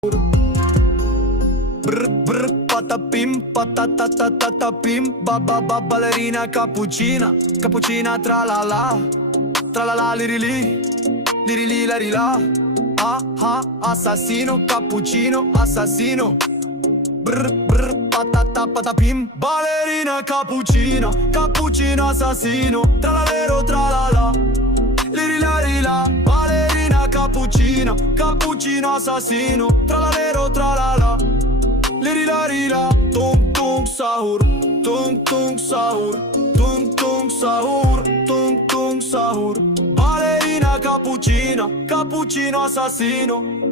Brr brr patapim patatatatapim ballerina cappuccina cappuccina tra la la lirili lirili la rila assassino cappuccino assassino brr brr patapim ballerina cappuccina cappuccino assassino tra la lero tra la lirila rila ballerina cappuccina cappuccino assassino tra la lero tra la lirila rila tung tung sahur tung tung sahur tung tung sahur tung tung sahur ballerina cappuccina cappuccino assassino